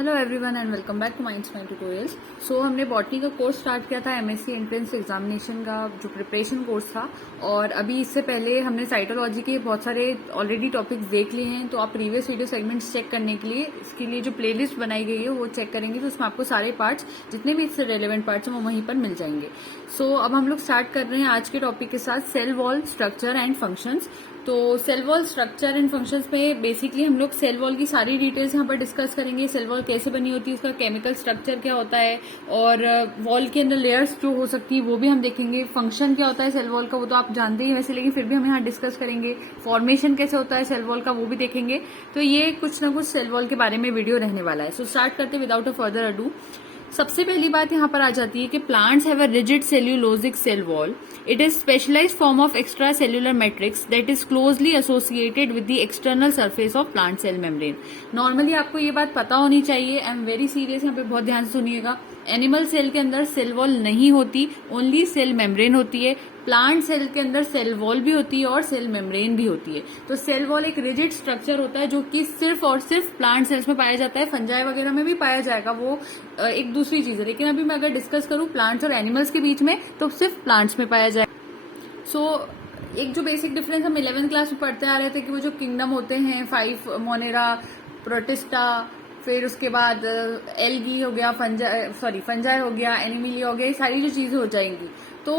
Hello everyone and welcome back to minds my tutorials. So हमने botany का course start किया था MSc entrance examination का जो प्रिपरेशन कोर्स था, और अभी इससे पहले हमने साइटोलॉजी के बहुत सारे ऑलरेडी टॉपिक्स देख लिए हैं। तो आप प्रीवियस वीडियो सेगमेंट्स चेक करने के लिए इसके लिए जो प्लेलिस्ट बनाई गई है वो चेक करेंगे, तो उसमें आपको सारे पार्ट्स जितने भी इससे रेलेवेंट पार्ट्स हैं वो वहीं पर मिल जाएंगे। सो अब हम लोग स्टार्ट कर रहे हैं आज के टॉपिक के साथ cell wall structure and functions. तो cell wall structure and functions में बेसिकली हम लोग सेल वॉल की सारी डिटेल्स यहाँ पर डिस्कस करेंगे। सेल वॉल कैसे बनी होती है, उसका केमिकल स्ट्रक्चर क्या होता है, और वॉल के अंदर लेयर्स जो हो सकती है वो भी हम देखेंगे। फंक्शन क्या होता है सेल वॉल का वो तो आप जानते ही वैसे, लेकिन फिर भी हम यहाँ डिस्कस करेंगे। फॉर्मेशन कैसे होता है सेल वॉल का वो भी देखेंगे। तो ये कुछ ना कुछ सेल वॉल के बारे में वीडियो रहने वाला है। सो स्टार्ट करते विदाउट अ फर्दर अडू। सबसे पहली बात यहाँ पर आ जाती है कि plants have a rigid cellulosic cell wall. It is specialized form of extra cellular matrix that is closely associated with the external surface of plant cell membrane. Normally आपको ये बात पता होनी चाहिए, आई एम वेरी सीरियस, यहाँ पे बहुत ध्यान से सुनिएगा। एनिमल सेल के अंदर सेल वॉल नहीं होती, ओनली सेल मेम्ब्रेन होती है। प्लांट सेल के अंदर सेल वॉल भी होती है और सेल मेम्ब्रेन भी होती है। तो सेल वॉल एक रिजिड स्ट्रक्चर होता है जो कि सिर्फ और सिर्फ प्लांट सेल्स में पाया जाता है। फंजाई वगैरह में भी पाया जाएगा, वो एक दूसरी चीज है। लेकिन अभी मैं अगर डिस्कस करूं प्लांट्स और एनिमल्स के बीच में, तो सिर्फ प्लांट्स में पाया जाएगा। एक जो बेसिक डिफरेंस हम 11th क्लास में पढ़ते आ रहे थे कि वो जो किंगडम होते हैं 5, मोनेरा, प्रोटिस्टा, फिर उसके बाद एल्गी हो गया, फंजाई हो गया, एनिमिलिया हो गया, ये सारी जो चीजें हो जाएंगी। तो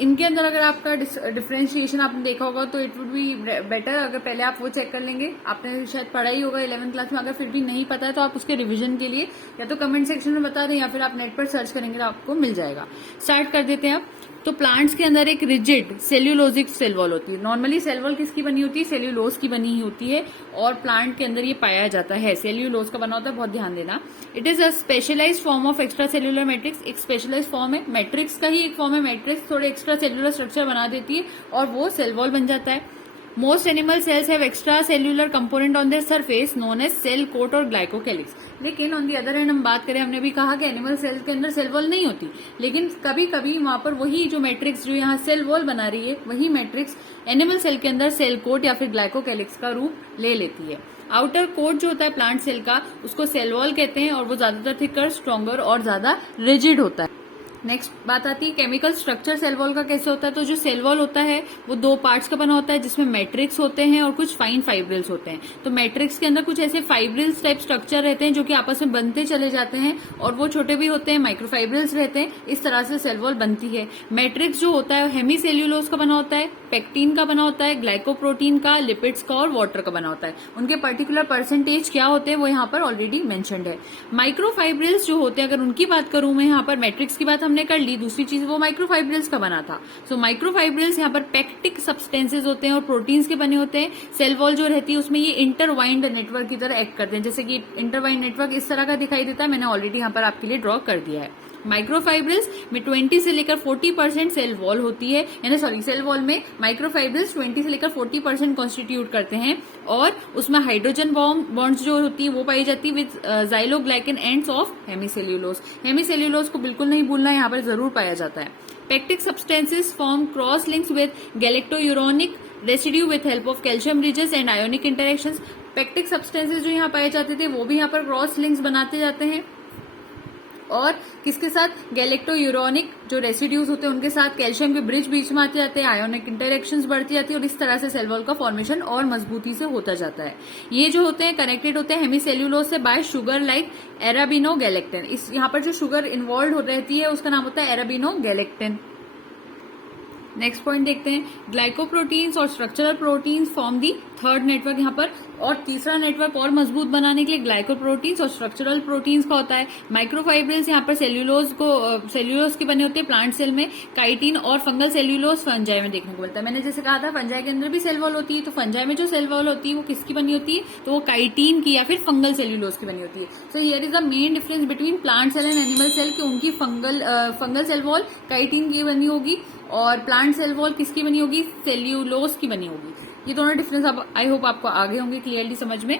इनके अंदर अगर आपका डिफरेंशिएशन आपने देखा होगा तो इट वुड बी बेटर अगर पहले आप वो चेक कर लेंगे। आपने शायद पढ़ा ही होगा 11th क्लास में। अगर फिर भी नहीं पता है तो आप उसके रिवीजन के लिए या तो कमेंट सेक्शन में बता दें या फिर आप नेट पर सर्च करेंगे तो आपको मिल जाएगा। स्टार्ट कर देते हैं अब। तो प्लांट्स के अंदर एक रिजिड सेल्यूलोजिक सेल वॉल होती है। नॉर्मली सेल वॉल किसकी बनी होती है? सेल्यूलोज की बनी होती है, और प्लांट के अंदर ये पाया जाता है। सेल्यूलोज का बना होता है, बहुत ध्यान देना। It is a specialized form of extra cellular matrix. एक स्पेशलाइज्ड फॉर्म है, मैट्रिक्स का ही एक फॉर्म है। मैट्रिक्स थोड़े एक्स्ट्रा सेल्यूलर स्ट्रक्चर बना देती है और वो सेल वॉल बन जाता है। Most animal cells have extra cellular component on their surface known as cell coat और ग्लाइकोकेलिक्स. लेकिन ऑन दी अदर हैंड हम बात करें, हमने भी कहा कि एनिमल सेल के अंदर सेल वॉल नहीं होती, लेकिन कभी कभी वहां पर वही जो मैट्रिक्स जो यहाँ सेल वॉल बना रही है, वही मैट्रिक्स एनिमल सेल के अंदर सेल कोट या फिर ग्लाइकोकेलिक्स का रूप ले लेती है। आउटर कोट जो होता है प्लांट सेल का, उसको सेल वॉल कहते हैं, और वो ज्यादातर थिकर, स्ट्रॉन्गर और ज्यादा रिजिड होता है। नेक्स्ट बात आती है केमिकल स्ट्रक्चर सेल वॉल का कैसे होता है। तो जो सेल वॉल होता है वो 2 पार्ट्स का बना होता है, जिसमें मैट्रिक्स होते हैं और कुछ फाइन फाइब्रिल्स होते हैं। तो मैट्रिक्स के अंदर कुछ ऐसे फाइब्रिल्स टाइप स्ट्रक्चर रहते हैं जो कि आपस में बनते चले जाते हैं, और वो छोटे भी होते हैं, माइक्रोफाइब्रिल्स रहते हैं। इस तरह से सेल वॉल बनती है। मैट्रिक्स जो होता है हेमी सेल्यूलोज का बना होता है, पेक्टिन का बना होता है, ग्लाइकोप्रोटीन का, लिपिड्स का और वाटर का बना होता है। उनके पर्टिकुलर परसेंटेज क्या होते हैं वो यहाँ पर ऑलरेडी मेंशन्ड है। माइक्रोफाइब्रिल्स जो होते हैं, अगर उनकी बात करूं मैं, यहाँ पर मैट्रिक्स की बात हमने कर ली, दूसरी चीज वो माइक्रोफाइब्रिल्स का बना था। सो माइक्रोफाइब्रिल्स यहाँ पर पेक्टिक सब्सटेंसेज होते हैं और प्रोटीन्स के बने होते हैं। सेल वॉल जो रहती है उसमें ये इंटरवाइंड नेटवर्क की तरह एक्ट करते हैं, जैसे कि इंटरवाइंड नेटवर्क इस तरह का दिखाई देता है। मैंने ऑलरेडी यहाँ पर आपके लिए ड्रॉ कर दिया है। माइक्रोफाइब्रिल्स में 20 से लेकर 40% सेल वॉल होती है, यानी सेल वॉल में माइक्रोफाइब्रिल्स 20 से लेकर 40% कॉन्स्टिट्यूट करते हैं, और उसमें हाइड्रोजन बॉन्ड्स जो होती है वो पाई जाती है with xyloglucan ends of hemicellulose. Hemicellulose को बिल्कुल नहीं भूलना, यहाँ पर जरूर पाया जाता है. Pectic substances form cross links with galacturonic residue with help of calcium bridges and ionic interactions. Pectic substances जो यहाँ पाए जाते थे वो भी यहाँ पर क्रॉस लिंक्स बनाते जाते हैं, और किसके साथ? गैलेक्टोयूरोनिक जो रेसिड्यूज होते हैं उनके साथ कैल्शियम के ब्रिज बीच में आते जाते हैं, आयोनिक इंटरेक्शंस बढ़ती जाती है, और इस तरह से सेल वॉल का फॉर्मेशन और मजबूती से होता जाता है. ये जो होते हैं कनेक्टेड होते हैं हेमीसेल्यूलोज से बाय शुगर लाइक एराबिनोगैलेक्टिन. इस यहाँ पर जो शुगर इन्वॉल्व रहती है उसका नाम होता है एराबिनोगैलेक्टिन. नेक्स्ट पॉइंट देखते हैं. ग्लाइकोप्रोटीन्स और स्ट्रक्चरल प्रोटीन्स फॉर्म दी थर्ड नेटवर्क यहाँ पर, और तीसरा नेटवर्क और मजबूत बनाने के लिए ग्लाइकोप्रोटीन्स और स्ट्रक्चरल प्रोटीन्स का होता है. माइक्रोफाइब्रिल्स यहाँ पर सेल्यूलोज के बने होते हैं प्लांट सेल में. काइटिन और फंगल सेल्यूलोज फंजाई में देखने को मिलता है. मैंने जैसे कहा था फंजाई के अंदर भी सेल वॉल होती है, तो फंजाई में जो सेल वॉल होती है वो किसकी बनी होती है? तो वो काइटिन की या फिर फंगल सेल्यूलोज की बनी होती है. So here is the main difference between plant cell and animal cell कि उनकी फंगल सेल वॉल काइटिन की बनी होगी, और प्लांट सेल वॉल किसकी बनी होगी? सेल्यूलोज की बनी होगी. ये दोनों डिफरेंस अब आई होप आपको आगे होंगे क्लियरली समझ में.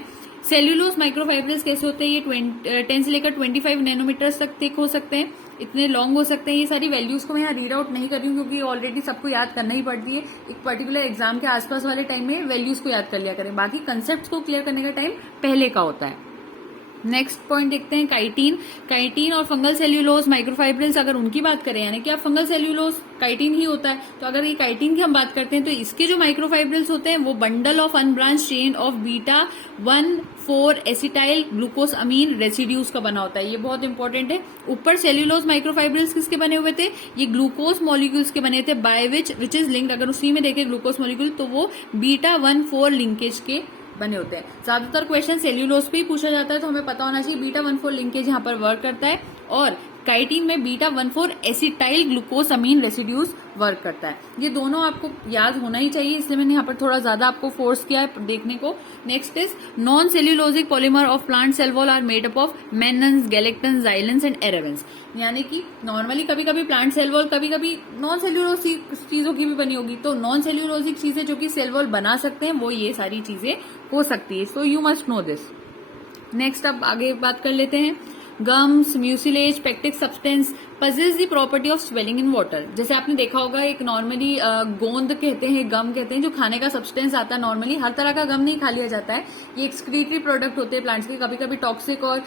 सेल्यूलोज माइक्रोफाइब्रिल्स कैसे होते हैं? ये 10 से लेकर 25 नैनोमीटर्स तक थिक हो सकते हैं, इतने लॉन्ग हो सकते हैं. ये सारी वैल्यूज को मैं यहाँ रीड आउट नहीं कर रही हूँ क्योंकि ऑलरेडी सबको याद करना ही पड़ती है. एक पर्टिकुलर एग्जाम के आसपास वाले टाइम में वैल्यूज को याद कर लिया करें, बाकी कंसेप्ट को क्लियर करने का टाइम पहले का होता है. नेक्स्ट पॉइंट देखते हैं काइटिन। काइटिन और फंगल सेल्यूलोज माइक्रोफाइब्रिल्स, अगर उनकी बात करें यानी कि आप फंगल सेल्यूलोज काइटिन ही होता है, तो अगर ये काइटिन की हम बात करते हैं तो इसके जो माइक्रोफाइब्रिल्स होते हैं वो bundle of unbranched chain of beta 1,4 acetyl glucosamine residues का बना होता है। ये बहुत इंपॉर्टेंट है। ऊपर सेल्यूलोज माइक्रोफाइब्रिल्स किसके बने हुए थे, ये ग्लूकोज मॉलिक्यूल्स के बने थे, बाय विच इज लिंक्ड, अगर उसी में देखें ग्लूकोज मॉलिक्यूल तो वो बीटा 1,4 लिंकेज के बने होते हैं। ज्यादातर क्वेश्चन सेल्यूलोज पे ही पूछा जाता है, तो हमें पता होना चाहिए बीटा 1,4 लिंकेज यहाँ पर वर्क करता है और काइटिन में beta 1,4 acetyl glucosamine residues work करता है। ये दोनों आपको याद होना ही चाहिए, इसलिए मैंने यहाँ पर थोड़ा ज्यादा आपको फोर्स किया है देखने को। Next is non cellulosic polymer of plant cell wall are made up of mannans, galactans, xylans and arabinans. यानी कि नॉर्मली कभी कभी प्लांट सेल वॉल कभी कभी नॉन सेल्यूलोजिक चीजों की भी बनी होगी, तो नॉन सेल्यूलोजिक चीजें जो कि सेल वॉल बना सकते हैं वो ये सारी चीजें हो सकती है। So you must no this. Next अब आगे बात कर लेते हैं। Gums, mucilage, pectic substance possess the property of swelling in water. जैसे आपने देखा होगा एक नॉर्मली गोंद कहते हैं, गम कहते हैं, जो खाने का सब्सटेंस आता है। नॉर्मली हर तरह का गम नहीं खा लिया जाता है, ये एक्सक्रीटरी प्रोडक्ट होते हैं प्लांट्स के, कभी कभी टॉक्सिक और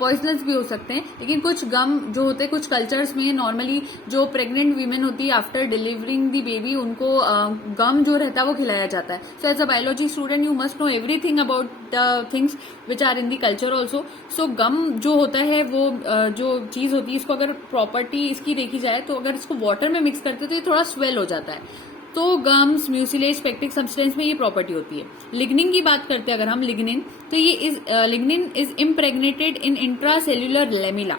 पॉइजनस भी हो सकते हैं। लेकिन कुछ गम जो होते हैं कुछ कल्चर्स में नॉर्मली जो प्रेग्नेंट वीमेन होती है आफ्टर डिलीवरिंग द बेबी उनको गम जो रहता है वो खिलाया जाता है। So as a biology student you must know everything about the things which are in the culture also. So gum जो होता है वो जो चीज होती है इसको अगर प्रॉपर्टी इसकी देखी जाए तो अगर इसको वाटर में मिक्स करते तो ये थोड़ा स्वेल हो जाता है। तो गम्स, म्यूसिलेज, पेक्टिक सब्सटेंस में ये प्रॉपर्टी होती है। लिग्निन की बात करते हैं अगर हम, लिग्निन तो ये lignin is impregnated in intracellular lamella.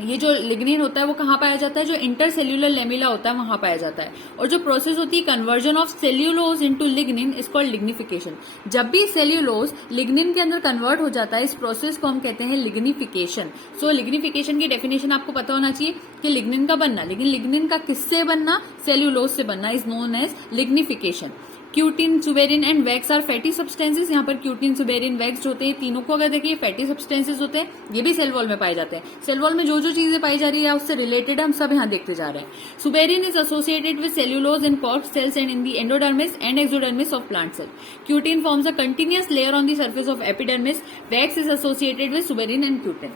ये जो लिग्निन होता है वो कहाँ पाया जाता है, जो इंटरसेल्युलर लेमिला होता है वहां पाया जाता है। और जो प्रोसेस होती है conversion of cellulose into lignin is called lignification. जब भी सेल्यूलोज लिग्निन के अंदर कन्वर्ट हो जाता है इस प्रोसेस को हम कहते हैं लिग्निफिकेशन। सो लिग्निफिकेशन की डेफिनेशन आपको पता होना चाहिए कि लिग्निन का बनना, लेकिन लिग्निन का किससे बनना, सेल्यूलोज से बनना is known as lignification. Cutin, suberin and wax are fatty substances. यहाँ पर क्यूटिन, सुबेरिन, वैक्स होते हैं, तीनों को अगर देखिए फैटी सब्सटेंसेस होते हैं। ये भी सेल वॉल में पाए जाते हैं। सेल वॉल में जो जो चीजें पाई जा रही है उससे रिलेटेड हम सब यहाँ देखते जा रहे हैं। Suberin is associated with cellulose in cork cells and in the endodermis and exodermis of plant cell. Cutin forms a continuous layer on the surface of epidermis. Wax is associated with suberin and cutin.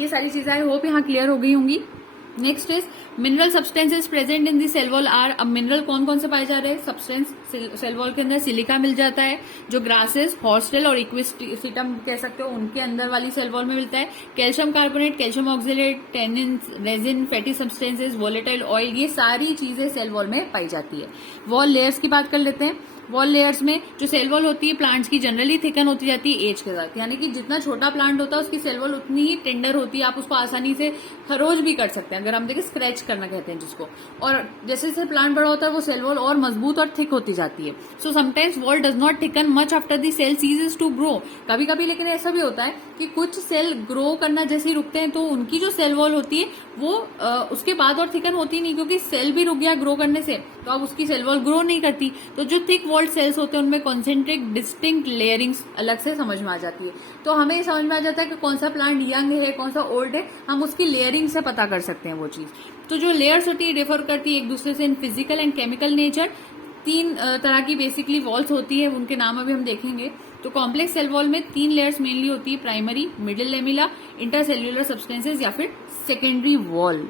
ये सारी चीजें I hope यहाँ clear हो गई होंगी। Next is mineral substances present in the cell wall are. अब mineral कौन कौन से पाए जा रहे हैं सब्सटेंस सेल वॉल के अंदर, सिलिका मिल जाता है जो ग्रासेस, हॉर्सटेल और इक्विसिटम कह सकते हो उनके अंदर वाली सेल वॉल में मिलता है। Calcium carbonate, calcium oxalate, tannin, resin, fatty substances, volatile oil, ये सारी चीजें सेल वॉल में पाई जाती है। वॉल लेयर्स की बात कर लेते हैं। वॉल लेयर्स में जो सेल वॉल होती है प्लांट्स की जनरली थिकन होती जाती है एज के साथ, यानी कि जितना छोटा प्लांट होता है उसकी सेल वॉल उतनी ही टेंडर होती है। आप उसको आसानी से खरोच भी कर सकते हैं, अगर हम देखें स्क्रैच करना कहते हैं जिसको। और जैसे जैसे प्लांट बड़ा होता है वो सेल वॉल और मजबूत और थिक होती जाती है। So sometimes wall does not thicken much after the cell ceases to grow. कभी कभी लेकिन ऐसा भी होता है कि कुछ सेल ग्रो करना जैसे ही रुकते हैं तो उनकी जो सेल वॉल होती है वो उसके बाद और थिकन होती नहीं, क्योंकि सेल भी रुक गया ग्रो करने से तो अब उसकी सेल वॉल ग्रो नहीं करती। तो जो थिक वॉल्ड सेल्स होते हैं उनमें कॉन्सेंट्रिक डिस्टिंक्ट लेयरिंग्स अलग से समझ में आ जाती है। तो हमें समझ में आ जाता है कि कौन सा प्लांट यंग है कौन सा ओल्ड है, हम उसकी लेयरिंग से पता कर सकते हैं वो चीज। तो जो लेयर्स होती है डिफर करती है एक दूसरे से in physical and chemical nature. 3 तरह की बेसिकली वॉल्स होती है, उनके नाम अभी हम देखेंगे। तो कॉम्प्लेक्स सेल वॉल में 3 लेयर्स मेनली होती है, primary, middle lamella, intercellular substances या फिर सेकेंडरी वॉल।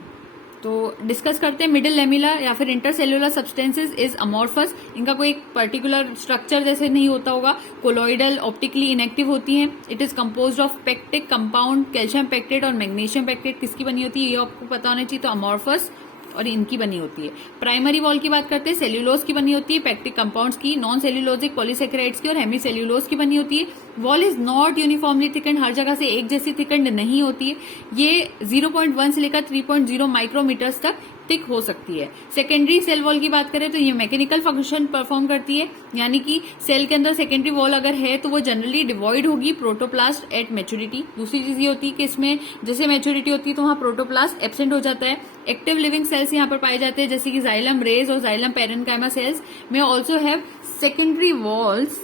तो डिस्कस करते हैं मिडिल लेमिला या फिर इंटरसेल्यूलर सब्सटेंसेस इज अमॉर्फस। इनका कोई एक पर्टिकुलर स्ट्रक्चर जैसे नहीं होता होगा, कोलॉइडल, ऑप्टिकली इनएक्टिव होती हैं। It is composed of pectic compound, calcium pectate और मैग्नीशियम पेक्टेट। किसकी बनी होती है ये आपको पता होना चाहिए। तो अमॉर्फस और इनकी बनी होती है। प्राइमरी वॉल की बात करते हैं, सेल्यूलोज की बनी होती है, पेक्टिक कंपाउंड्स की, नॉन सेल्यूलोजिक पॉलीसेकेराइड्स की और हेमी सेल्यूलोज की बनी होती है। Wall is not uniformly thickened, हर जगह से एक जैसी थिकंड नहीं होती है। ये 0.1 से लेकर 3.0 माइक्रोमीटर्स तक थिक हो सकती है। सेकेंडरी सेल वॉल की बात करें तो ये मैकेनिकल फंक्शन परफॉर्म करती है, यानी कि सेल के अंदर सेकेंडरी वॉल अगर है तो वो जनरली डिवॉइड होगी प्रोटोप्लास्ट एट मैच्योरिटी। दूसरी चीज ये होती है कि इसमें जैसे मैच्योरिटी होती है तो वहां प्रोटोप्लास्ट एब्सेंट हो जाता है। एक्टिव लिविंग सेल्स यहाँ पर पाए जाते हैं जैसे कि जाइलम रेज और जाइलम पेरेन्काइमा सेल्स में ऑल्सो हैव सेकेंडरी वॉल्स।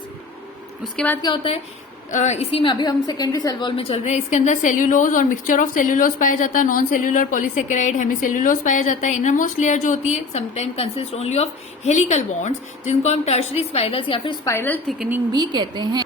उसके बाद क्या होता है, इसी में अभी हम सेकेंडरी सेल वॉल में चल रहे हैं। इसके अंदर सेल्यूलोज और मिक्सचर ऑफ सेल्यूलोज पाया जाता है, नॉन सेल्यूलर पॉलीसेकेराइड, हेमीसेल्यूलोज पाया जाता है। इनरमोस्ट लेयर जो होती है sometime consist only of helical bonds जिनको हम टर्शरी स्पाइरल्स या फिर स्पाइरल थिकनिंग भी कहते हैं।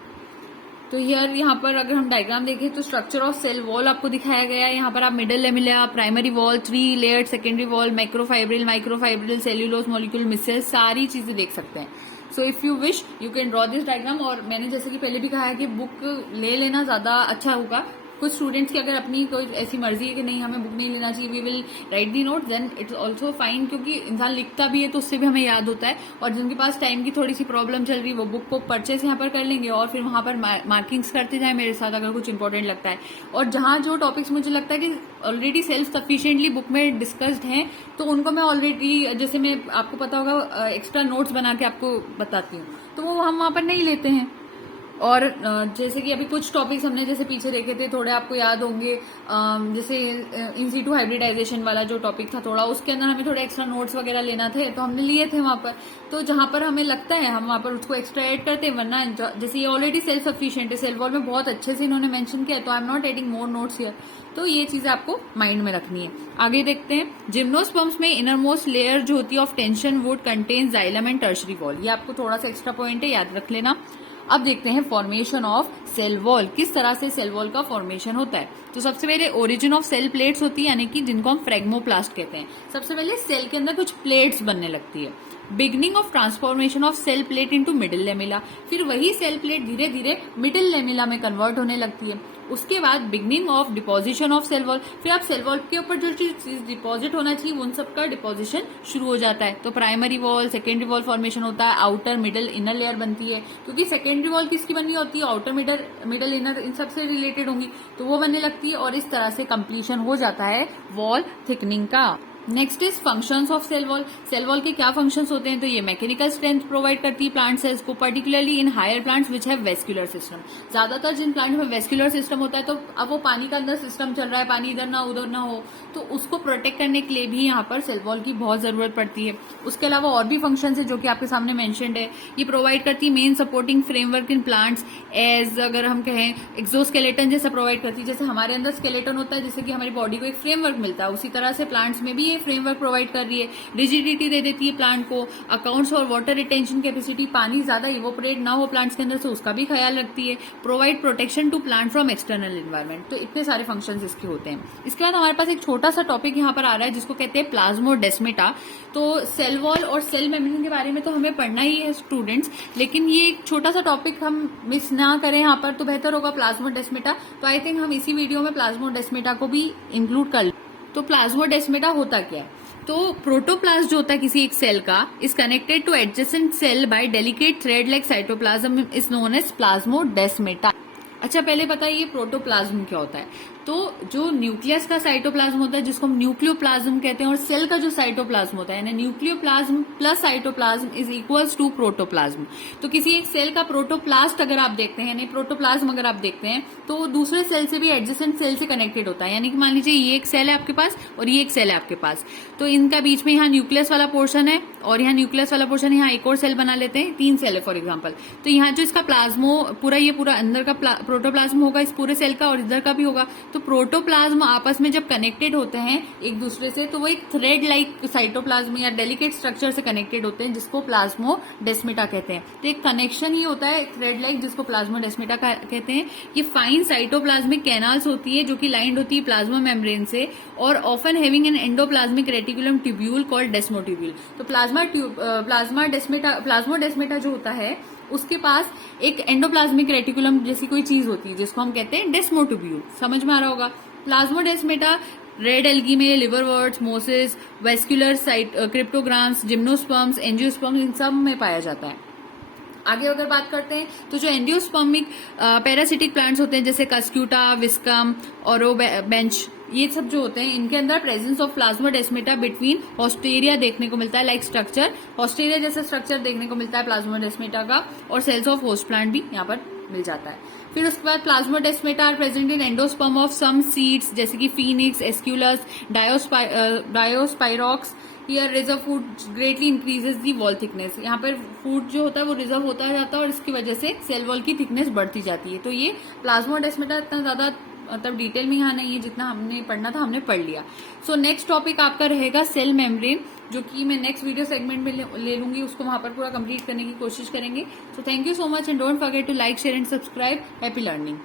तो हियर यहाँ पर अगर हम डायग्राम देखें तो स्ट्रक्चर ऑफ सेल वॉल आपको दिखाया गया है। यहाँ पर आप middle lamella, primary wall, 3 layered secondary wall, microfibril, cellulose molecule, micelle, सारी चीजें देख सकते हैं। So if you wish you can draw this diagram. और मैंने जैसे कि पहले भी कहा है कि बुक ले लेना ज्यादा अच्छा होगा। कुछ स्टूडेंट्स की अगर अपनी कोई ऐसी मर्जी है कि नहीं हमें बुक नहीं लेना चाहिए, we will write the note, then it's also fine, क्योंकि इंसान लिखता भी है तो उससे भी हमें याद होता है। और जिनके पास टाइम की थोड़ी सी प्रॉब्लम चल रही है वो बुक को परचेस यहाँ पर कर लेंगे और फिर वहां पर मार्किंग्स करते जाए मेरे साथ अगर कुछ इंपॉर्टेंट लगता है। और जहां जो टॉपिक्स मुझे लगता है कि ऑलरेडी सेल्फ सफिशिएंटली बुक में डिस्कस्ड हैं तो उनको मैं ऑलरेडी, जैसे मैं आपको पता होगा एक्स्ट्रा नोट्स बना के आपको बताती हूँ, तो वो हम वहां पर नहीं लेते हैं। और जैसे कि अभी कुछ टॉपिक्स हमने जैसे पीछे देखे थे, थोड़े आपको याद होंगे, जैसे इन सीटू हाइब्रिडाइजेशन वाला जो टॉपिक था थोड़ा, उसके अंदर हमें थोड़े एक्स्ट्रा नोट्स वगैरह लेना थे तो हमने लिए थे वहां पर। तो जहां पर हमें लगता है हम वहां पर उसको एक्स्ट्रा ऐड करते हैं, वरना जैसे ये ऑलरेडी सेल्फ सफिशिएंट है, सेल वॉल में बहुत अच्छे से इन्होंने मेंशन किया है, तो I am not adding more notes here. तो ये चीजें आपको माइंड में रखनी है। आगे देखते हैं, जिम्नोस्पर्म्स में इनरमोस्ट लेयर जो होती है of tension would contain xylem and tertiary wall. ये आपको थोड़ा सा एक्स्ट्रा पॉइंट है, याद रख लेना। अब देखते हैं फॉर्मेशन ऑफ सेल वॉल, किस तरह से सेल वॉल का फॉर्मेशन होता है। तो सबसे पहले ओरिजिन ऑफ सेल प्लेट्स होती है, यानी कि जिनको हम फ्रेगमोप्लास्ट कहते हैं। सबसे पहले सेल के अंदर कुछ प्लेट्स बनने लगती है। Beginning of transformation of cell plate into middle lamella, फिर वही सेल प्लेट धीरे धीरे मिडिल लेमिला में कन्वर्ट होने लगती है। उसके बाद beginning of deposition of cell wall, फिर आप सेल वॉल के ऊपर जो चीज डिपॉजिट होना चाहिए उन सब का डिपोजिशन शुरू हो जाता है। तो primary wall, secondary wall formation होता है, आउटर मिडल इनर लेयर बनती है, क्योंकि सेकेंडरी वॉल किसकी बननी होती है, आउटर मिडल इनर इन सबसे रिलेटेड होंगी, तो वो बनने लगती है और इस तरह से कंप्लीशन हो जाता है वॉल थिकनिंग का। Next is functions of cell wall. Cell wall के क्या फंक्शंस होते हैं, तो ये मैकेनिकल स्ट्रेंथ प्रोवाइड करती है प्लांट सेल्स को, particularly in higher plants which have vascular system. ज्यादातर जिन प्लांट में वेस्कुलर सिस्टम होता है, तो अब वो पानी का अंदर सिस्टम चल रहा है, पानी इधर ना उधर ना हो, तो उसको प्रोटेक्ट करने के लिए भी यहाँ पर सेल वॉल की बहुत जरूरत पड़ती है। उसके अलावा और भी फंक्शन है जो कि आपके सामने मेंशन्ड है। ये प्रोवाइड करती है main supporting framework in plants, as अगर हम कहें एक्सोस्केलेटन जैसा प्रोवाइड करती है। जैसे हमारे अंदर स्केलेटन होता है, जैसे कि हमारी बॉडी को एक फ्रेमवर्क मिलता है, उसी तरह से प्लांट्स में भी ये फ्रेमवर्क प्रोवाइड कर रही है। रिजिडिटी दे देती है प्लांट को, अकाउंट्स और वाटर रिटेंशन कैपेसिटी, पानी ज्यादा इवोपरेट ना हो प्लांट्स के अंदर से उसका भी ख्याल रखती है। Provide protection to plant from external environment. तो इतने सारे फंक्शंस इसके होते हैं। इसके बाद हमारे पास एक छोटा सा टॉपिक यहाँ पर आ रहा है जिसको कहते हैं प्लाज्मोडेस्मेटा। तो सेल वॉल और सेल मेम्ब्रेन के बारे में तो हमें पढ़ना ही है स्टूडेंट्स, लेकिन ये एक छोटा सा टॉपिक हम मिस ना करें यहाँ पर तो बेहतर होगा, प्लाज्मोडेस्मेटा। तो आई थिंक हम इसी वीडियो में प्लाज्मोडेस्मेटा को भी इंक्लूड कर लें। तो प्लाज्मोडेस्मेटा होता क्या है, तो प्रोटोप्लास्ट जो होता है किसी एक सेल का is connected to adjacent cell by delicate thread like cytoplasm is known as plasmodesmata. अच्छा, पहले बताइए प्रोटोप्लाज्म क्या होता है। तो जो न्यूक्लियस का साइटोप्लाज्म होता है जिसको हम न्यूक्लियोप्लाज्म कहते हैं, और सेल का जो साइटोप्लाज्म होता है, यानी nucleoplasm plus cytoplasm is equals to protoplasm. तो किसी एक सेल का प्रोटोप्लास्ट अगर आप देखते हैं, यानी प्रोटोप्लाज्म अगर आप देखते हैं, तो वो दूसरे सेल से भी एडजेसेंट सेल से कनेक्टेड होता है। यानी कि मान लीजिए ये एक सेल है आपके पास और ये एक सेल है आपके पास, तो इनका बीच में यहाँ न्यूक्लियस वाला पोर्शन है और यहाँ न्यूक्लियस वाला पोर्शन, यहाँ एक और सेल बना लेते हैं, 3 सेल है फॉर एग्जाम्पल। तो यहाँ जो इसका प्लाज्मो ये पूरा अंदर का प्रोटोप्लाज्म होगा इस पूरे सेल का और इधर का भी होगा। तो प्रोटोप्लाज्म आपस में जब कनेक्टेड होते हैं एक दूसरे से, तो वो एक थ्रेड लाइक साइटोप्लाज्म या डेलिकेट स्ट्रक्चर से कनेक्टेड होते हैं जिसको प्लाज्मोडेस्मेटा कहते हैं। तो एक कनेक्शन ही होता है थ्रेड लाइक जिसको प्लाज्मोडेस्मेटा कहते हैं। ये फाइन साइटोप्लाज्मिक कैनाल्स होती है जो कि लाइंड होती है प्लाज्मा मेम्ब्रेन से और often having an endoplasmic reticulum tubule called desmotubule. तो प्लाज्मोडेस्मेटा जो होता है उसके पास एक एंडोप्लाज्मिक रेटिकुलम जैसी कोई चीज होती है जिसको हम कहते हैं डेस्मोट्यूब्यूल। समझ में आ रहा होगा। प्लाज्मोडेस्मेटा रेड एल्गी में, liverworts, mosses, vascular site cryptogams, gymnosperms, angiosperms, इन सब में पाया जाता है। आगे अगर बात करते हैं तो जो एंजियोस्पर्मिक पैरासिटिक प्लांट्स होते हैं जैसे कस्क्यूटा, विस्कम, ओरोबेंच, ये सब जो होते हैं इनके अंदर प्रेजेंस ऑफ प्लाज्मोडेस्मेटा बिटवीन हॉस्टेरिया देखने को मिलता है, लाइक स्ट्रक्चर हॉस्टेरिया जैसा स्ट्रक्चर देखने को मिलता है प्लाज्मोडेस्मेटा का, और सेल्स ऑफ होस्ट प्लांट भी यहाँ पर मिल जाता है। फिर उसके बाद plasmodesmata are present in endosperm of some seeds जैसे कि Phoenix, Aesculus, Diospyros. Here reserve food greatly increases the wall thickness. यहाँ पर फूड जो होता है वो रिजर्व होता जाता है और इसकी वजह से सेल वॉल की थिकनेस बढ़ती जाती है। तो ये प्लाज्मोडेस्मेटा इतना ज्यादा मतलब डिटेल में यहाँ नहीं है, जितना हमने पढ़ना था हमने पढ़ लिया। सो नेक्स्ट टॉपिक आपका रहेगा सेल मेम्ब्रेन, जो कि मैं नेक्स्ट वीडियो सेगमेंट में ले लूंगी, उसको वहां पर पूरा कंप्लीट करने की कोशिश करेंगे। So thank you so much and don't forget to like share and subscribe. Happy learning.